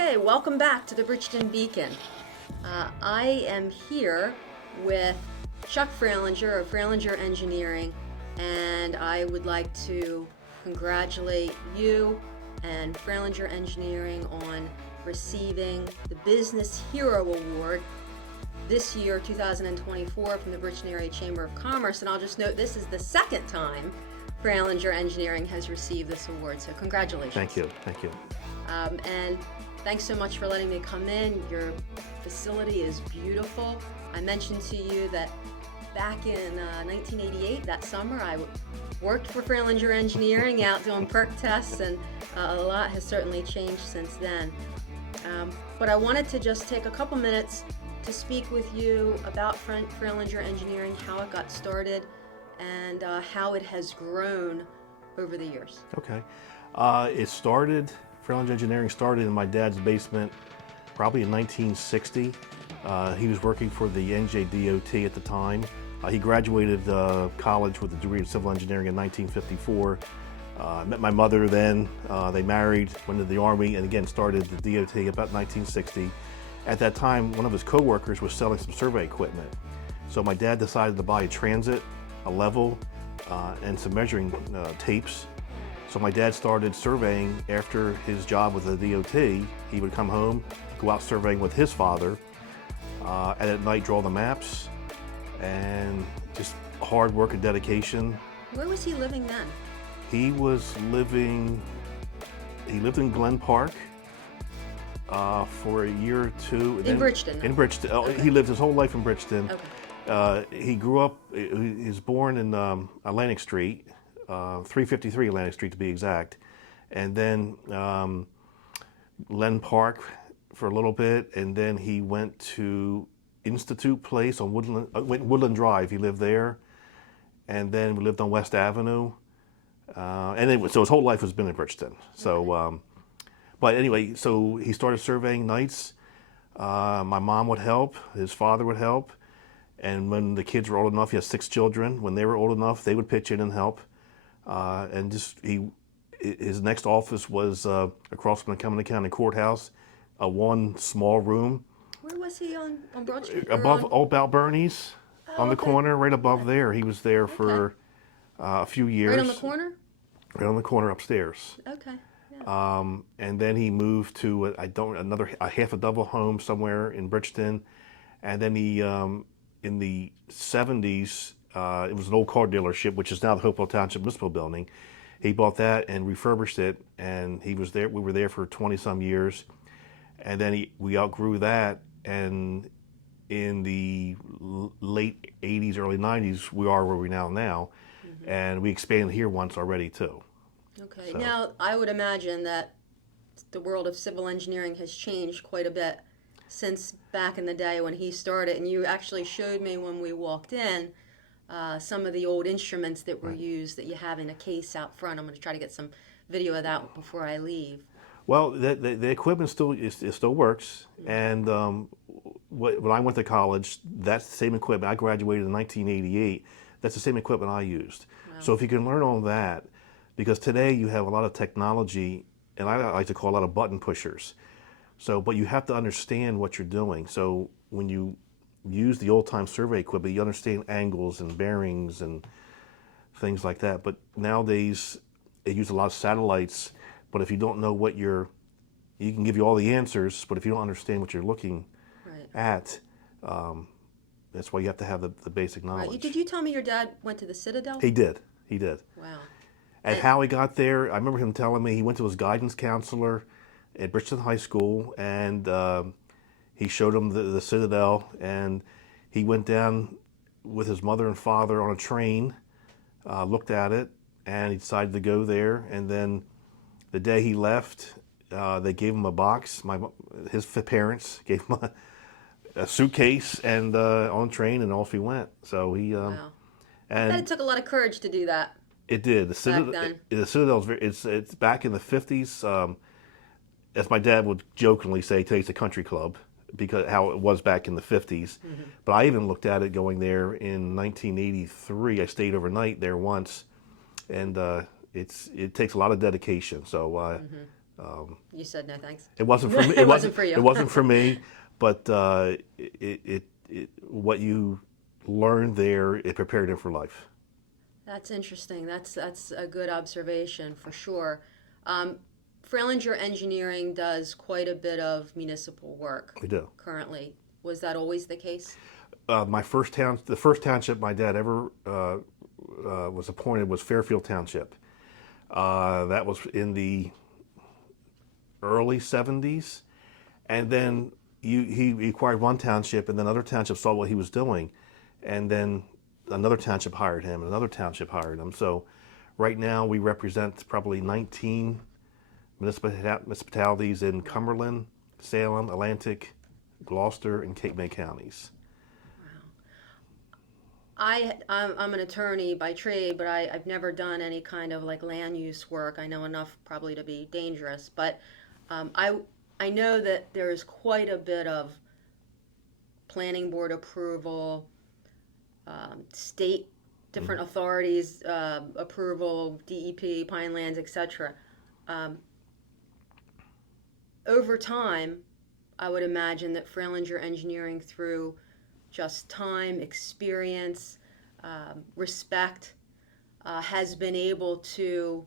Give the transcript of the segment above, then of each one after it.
Okay, welcome back to the Bridgeton Beacon. I am here with Chuck Fralinger of Fralinger Engineering, and I would like to congratulate you and Fralinger Engineering on receiving the Business Hero Award this year, 2024, from the Bridgeton Area Chamber of Commerce. And I'll just note this is the second time Fralinger Engineering has received this award, so congratulations. Thank you, thank you. And thanks so much for letting me come in. Your facility is beautiful. I mentioned to you that back in 1988, that summer, I worked for Fralinger Engineering out doing perk tests, and a lot has certainly changed since then. But I wanted to just take a couple minutes to speak with you about Fralinger Engineering, how it got started, and how it has grown over the years. Okay. Fralinger Engineering started in my dad's basement probably in 1960. He was working for the NJDOT at the time. He graduated college with a degree in civil engineering in 1954. Met my mother then. They married, went into the Army, and again started the DOT about 1960. At that time, one of his co-workers was selling some survey equipment. So my dad decided to buy a transit, a level, and some measuring tapes. So my dad started surveying after his job with the DOT. He would come home, go out surveying with his father, and at night draw the maps, and just hard work and dedication. Where was he living then? He lived in Glen Park for a year or two. In Bridgeton? In Bridgeton. Okay. He lived his whole life in Bridgeton. Okay. He grew up, he was born in Atlantic Street, 353 Atlantic Street to be exact, and then Glen Park for a little bit, and then he went to Institute Place on Woodland Drive. He lived there, and then we lived on West Avenue, so his whole life has been in Bridgeton. So, but anyway, so he started surveying nights. My mom would help, his father would help, and when the kids were old enough, he has 6 children. When they were old enough, they would pitch in and help. And his next office was across from the Cumberland County Courthouse, one small room. Where was he on Broad Street? Above Old Bal Bernie's, on the corner, right above there. He was there for a few years. Right on the corner? Right on the corner upstairs. Okay. Yeah. And then he moved to a half a double home somewhere in Bridgeton, and then he in the 70s. It was an old car dealership, which is now the Hopewell Township Municipal building. He bought that and refurbished it, and he was there. We were there for 20-some years, and then we outgrew that. And in the late 80s, early 90s, we are where we now, mm-hmm. And we expanded here once already too. Okay. So. Now, I would imagine that the world of civil engineering has changed quite a bit since back in the day when he started, and you actually showed me when we walked in some of the old instruments that were used that you have in a case out front. I'm going to try to get some video of that before I leave. Well, the equipment still works, mm-hmm. And when I went to college, that's the same equipment. I graduated in 1988. That's the same equipment I used. Wow. So if you can learn all that, because today you have a lot of technology, and I like to call a lot of button pushers. So, but you have to understand what you're doing. So when you use the old-time survey equipment, you understand angles and bearings and things like that. But nowadays, they use a lot of satellites. But if you don't know you can give you all the answers, but if you don't understand what you're looking at, that's why you have to have the basic knowledge. Right. Did you tell me your dad went to the Citadel? He did. Wow. And how he got there, I remember him telling me he went to his guidance counselor at Bridgeton High School, and he showed him the Citadel, and he went down with his mother and father on a train, looked at it, and he decided to go there. And then the day he left, they gave him a box. His parents gave him a suitcase and on a train, and off he went. So he. Wow. And it took a lot of courage to do that. It did. The Citadel's it's back in the 50s. As my dad would jokingly say, today's a country club, because how it was back in the 50s. Mm-hmm. But I even looked at it going there in 1983. I stayed overnight there once, and it takes a lot of dedication. So You said no thanks. It wasn't for me. It wasn't for you. It wasn't for me. But what you learned there, it prepared you for life. That's interesting. That's a good observation for sure. Fralinger Engineering does quite a bit of municipal work We do. currently. Was that always the case? The first township my dad ever was appointed was Fairfield Township. That was in the early 70s. And then he acquired one township, and then other townships saw what he was doing. And then another township hired him, and another township hired him. So right now we represent probably 19 municipalities in Cumberland, Salem, Atlantic, Gloucester, and Cape May counties. I'm an attorney by trade, but I've never done any kind of like land use work. I know enough probably to be dangerous, but I know that there is quite a bit of planning board approval, state different authorities approval, DEP, Pinelands, etc. Over time, I would imagine that Fralinger Engineering, through just time, experience, respect, has been able to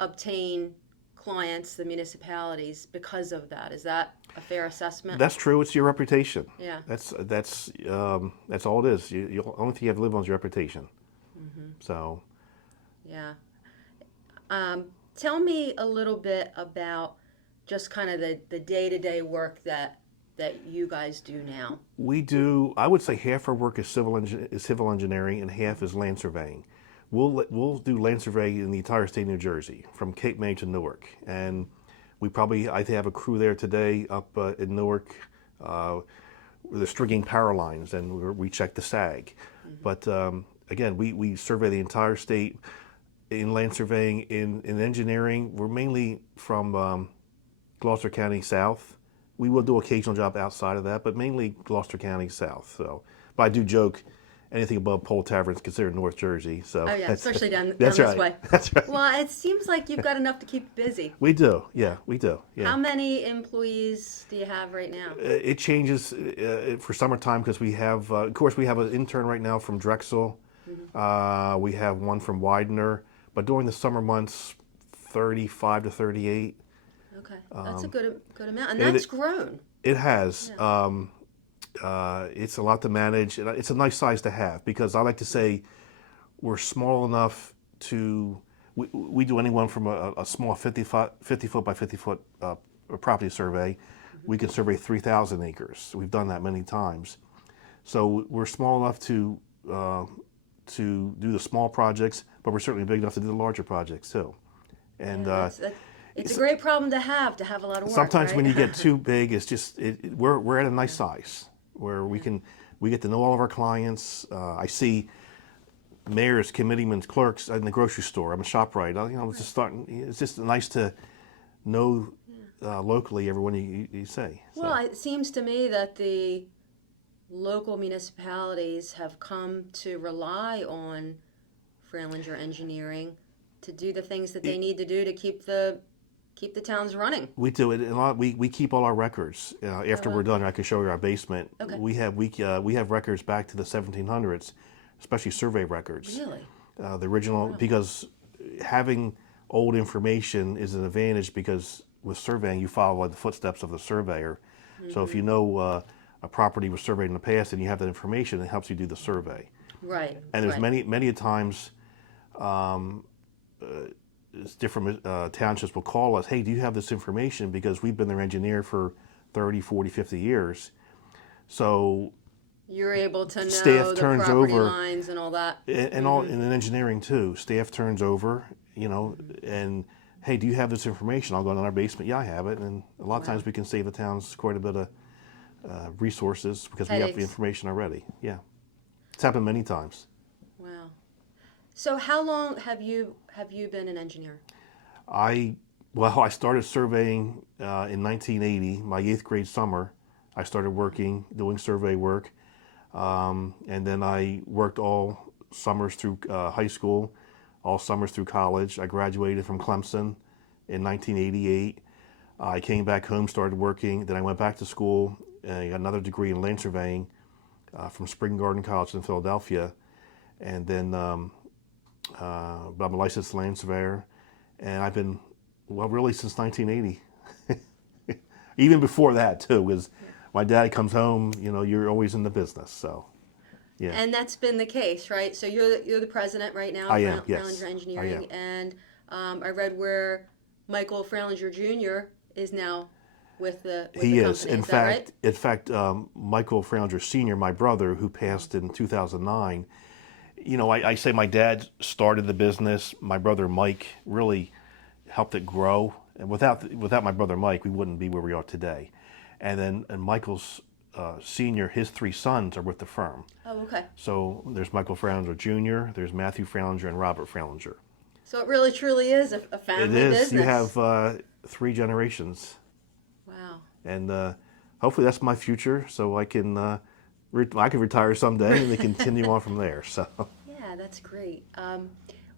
obtain clients, the municipalities, because of that. Is that a fair assessment? That's true. It's your reputation. Yeah. That's all it is. The only thing you have to live on is your reputation. So. Yeah. Tell me a little bit about just kind of the day-to-day work that you guys do now. We do. I would say half our work is civil engineering, and half is land surveying. We'll do land surveying in the entire state of New Jersey, from Cape May to Newark, and I have a crew there today up in Newark. They're stringing power lines, and we check the sag. But again, we survey the entire state in land surveying. In engineering, we're mainly from Gloucester County south. We will do occasional job outside of that, but mainly Gloucester County south. So, but I do joke, anything above Pole Tavern is considered North Jersey. So oh yeah, especially down that's this right. way. That's right. Well, it seems like you've got enough to keep you busy. We do. Yeah, we do. Yeah. How many employees do you have right now? It changes for summertime because we have, of course, we have an intern right now from Drexel. We have one from Widener, but during the summer months, 35 to 38. Okay, that's a good amount, and and that's grown. It has. Yeah. It's a lot to manage, and it's a nice size to have because I like to say we're small enough to. We do anyone from a small 50 foot by 50 foot property survey. We can survey 3,000 acres. We've done that many times. So we're small enough to do the small projects, but we're certainly big enough to do the larger projects too. And it's a great problem to have a lot of work. Sometimes right? when you get too big, it's just we're at a nice size where we get to know all of our clients. I see mayors, committeemen, clerks in the grocery store. I'm a ShopRite. It's just nice to know locally everyone you say. So. Well, it seems to me that the local municipalities have come to rely on Fralinger Engineering to do the things that they need to do to keep the towns running. We do it a lot. We keep all our records. After we're done, I can show you our basement. Okay. We have records back to the 1700s, especially survey records. Really? The original, because having old information is an advantage because with surveying you follow the footsteps of the surveyor. So if you know a property was surveyed in the past and you have that information, it helps you do the survey. Right. And there's many times. Different townships will call us, hey, do you have this information? Because we've been their engineer for 30, 40, 50 years. So you're able to know staff the turns property over, lines and all that. And all in engineering too. Staff turns over, and hey, do you have this information? I'll go in our basement. Yeah, I have it. And a lot of times we can save the towns quite a bit of resources because we have the information already. Yeah. It's happened many times. Wow. So how long have you been an engineer? I started surveying in 1980, my 8th grade summer. I started doing survey work, and then I worked all summers through high school, all summers through college. I graduated from Clemson in 1988. I came back home, started working. Then I went back to school and I got another degree in land surveying from Spring Garden College in Philadelphia. And then but I'm a licensed land surveyor. And I've been, well, really since 1980. Even before that, too, because my dad comes home, you know, you're always in the business. So, yeah. And that's been the case, right? So you're the president right now of I am, yes. Fralinger Engineering. I am. And I read where Michael Fralinger Jr. is now with the He the is. company. Is that right? In fact, Michael Fralinger Sr., my brother, who passed in 2009, you know, I say my dad started the business. My brother Mike really helped it grow. And without my brother Mike, we wouldn't be where we are today. And then Michael's Sr., his 3 sons are with the firm. Oh, okay. So there's Michael Fralinger Jr., there's Matthew Fralinger, and Robert Fralinger. So it really truly is a family It is. business. You have 3 generations. Wow. And hopefully that's my future, so I can retire someday and they continue on from there. So Yeah, that's great.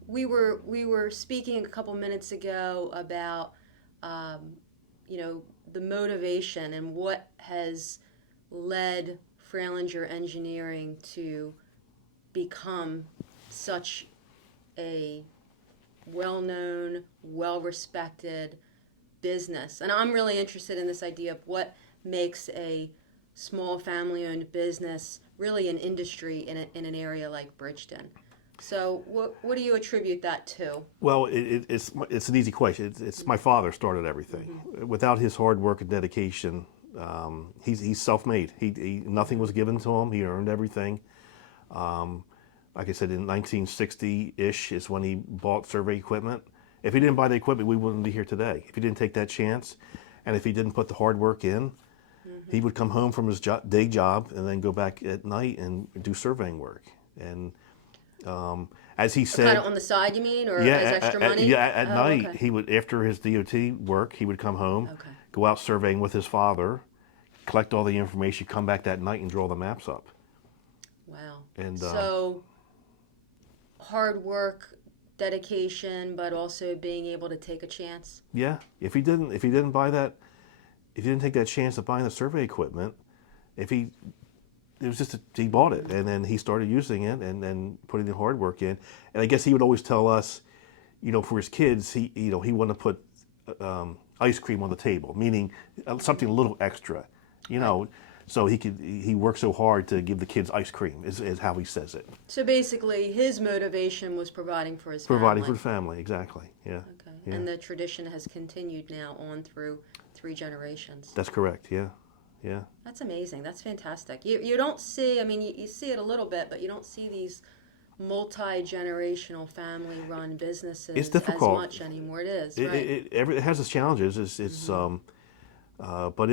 We were speaking a couple minutes ago about you know, the motivation and what has led Fralinger Engineering to become such a well-known, well-respected business. And I'm really interested in this idea of what makes a small family-owned business really an industry in an area like Bridgeton. So what do you attribute that to? well, it's an easy question. It's my father started everything. Without his hard work and dedication, he's self-made. He nothing was given to him. He earned everything. Like I said, in 1960-ish is when he bought survey equipment. If he didn't buy the equipment, we wouldn't be here today. If he didn't take that chance, and if he didn't put the hard work in, he would come home from his day job and then go back at night and do surveying work. And as he said, Kind of on the side, you mean, or yeah, as extra money? at Oh, night okay. he would, after his DOT work, he would come home, Okay. go out surveying with his father, collect all the information, come back that night and draw the maps up. Wow. And So hard work, dedication, but also being able to take a chance. yeah, if he didn't take that chance of buying the survey equipment, he bought it and then he started using it and then putting the hard work in. And I guess he would always tell us, you know, for his kids, he wanted to put ice cream on the table, meaning something a little extra, you know, so he worked so hard to give the kids ice cream is how he says it. So basically, his motivation was providing for his Providing for family. the family, exactly. Yeah. Okay. Yeah. And the tradition has continued now on through 3 generations. That's correct. Yeah. Yeah. That's amazing. That's fantastic. You don't see, I mean, you see it a little bit, but you don't see these multi-generational family-run businesses It's difficult. as much anymore. It is, It, right? it has its challenges. But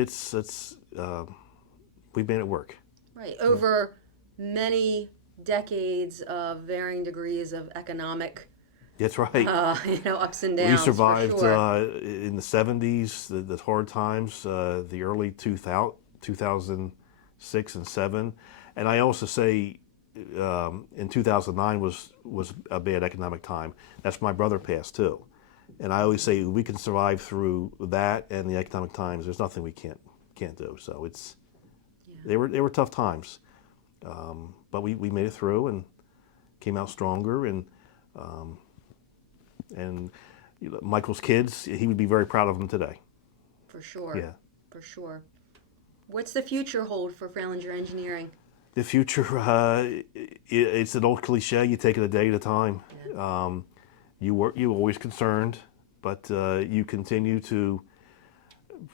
we've made it work. Right. Over many decades of varying degrees of economic, That's right. ups and downs. We survived for sure. in the 70s, the hard times, the early 2006 and 7. And I also say in 2009 was a bad economic time. That's my brother passed too. And I always say we can survive through that and the economic times. There's nothing we can't do. So they were tough times. But we made it through and came out stronger and you know, Michael's kids, he would be very proud of them today. For sure. Yeah. For sure. What's the future hold for Fralinger Engineering? The future, it's an old cliche, you take it a day at a time. Yeah. You're always concerned, but you continue to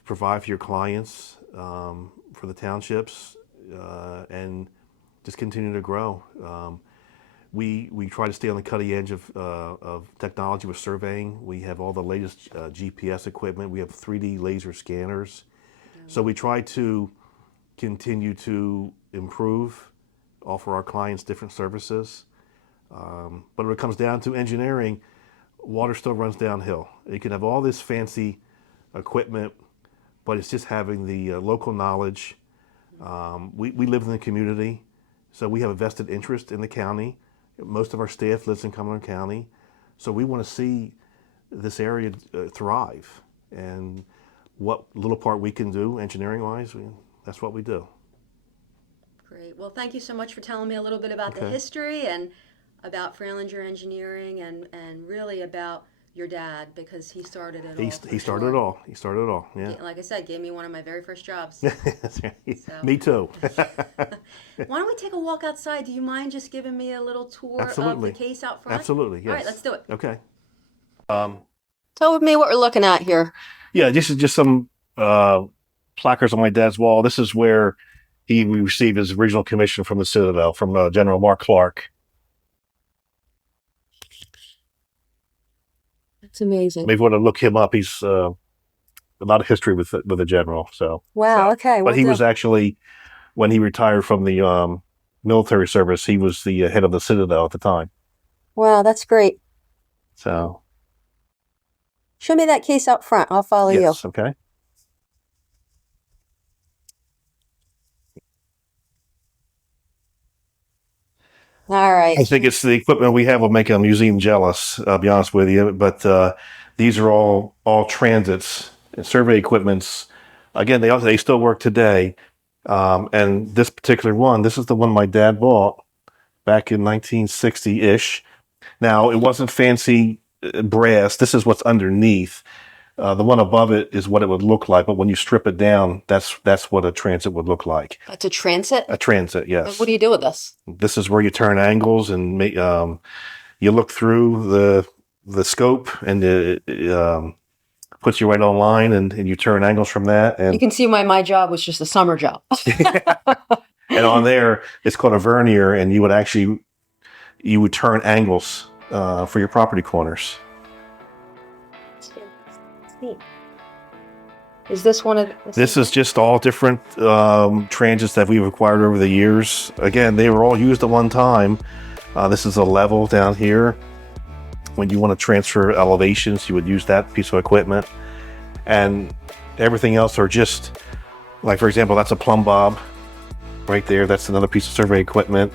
provide for your clients, for the townships, and just continue to grow. We try to stay on the cutting edge of technology with surveying. We have all the latest GPS equipment. We have 3D laser scanners. So we try to continue to improve, offer our clients different services. But when it comes down to engineering, water still runs downhill. You can have all this fancy equipment, but it's just having the local knowledge. We live in the community, so we have a vested interest in the county. Most of our staff lives in Cumberland County, so we want to see this area thrive. And what little part we can do engineering-wise, that's what we do. Great. Well, thank you so much for telling me a little bit about the Okay. history and about Fralinger Engineering and really about your dad, because he started it all. He started it all. He started it all. Yeah. Like I said, gave me one of my very first jobs. That's right. So- Me too. Why don't we take a walk outside? Do you mind just giving me a little tour Absolutely. of the case out front? Absolutely. Yes. All right, let's do it. Okay. Tell with me what we're looking at here. Yeah, this is just some placards on my dad's wall. This is where he received his original commission from the Citadel, from General Mark Clark. That's amazing. Maybe want to look him up. He's a lot of history with the general. So Wow. Okay. but he was actually, when he retired from the military service, he was the head of the Citadel at the time. Wow, that's great. So Show me that case out front. I'll follow you. yes, okay. All right. I think it's the equipment we have will make a museum jealous, I'll be honest with you. But these are all transits and survey equipments. Again, they still work today. And this particular one, this is the one my dad bought back in 1960-ish. Now, it wasn't fancy brass. This is what's underneath. The one above it is what it would look like, but when you strip it down, that's what a transit would look like. That's a transit? A transit, yes. What do you do with this? This is where you turn angles and you look through the scope, and it puts you right on line, and you turn angles from that. You And can see why my job was just a summer job. and on there, it's called a vernier, and you would turn angles for your property corners. Is this one of This is just all different transits that we've acquired over the years. Again, they were all used at one time. This is a level down here. When you want to transfer elevations, you would use that piece of equipment. And everything else are just, like, for example, that's a plumb bob right there. That's another piece of survey equipment.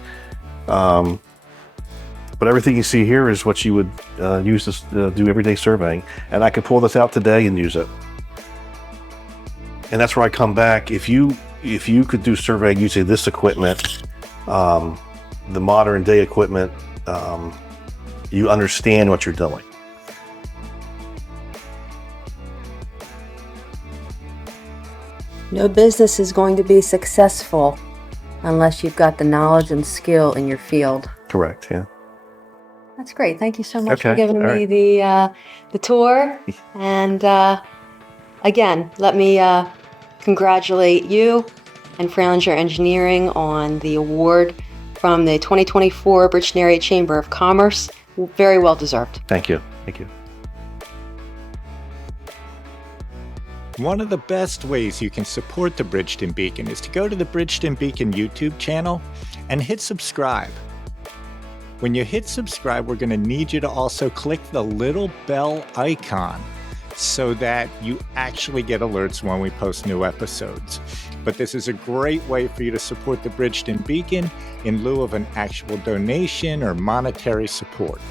But everything you see here is what you would use to do everyday surveying. And I could pull this out today and use it. And that's where I come back. If you could do surveying using this equipment, the modern day equipment, you understand what you're doing. No business is going to be successful unless you've got the knowledge and skill in your field. Correct, yeah. That's great. Thank you so much for Okay, giving all me right. the tour. And again, let me congratulate you and Fralinger Engineering on the award from the 2024 Bridgeton Area Chamber of Commerce. Very well deserved. Thank you. Thank you. One of the best ways you can support the Bridgeton Beacon is to go to the Bridgeton Beacon YouTube channel and hit subscribe. When you hit subscribe, we're going to need you to also click the little bell icon so that you actually get alerts when we post new episodes. But this is a great way for you to support the Bridgeton Beacon in lieu of an actual donation or monetary support.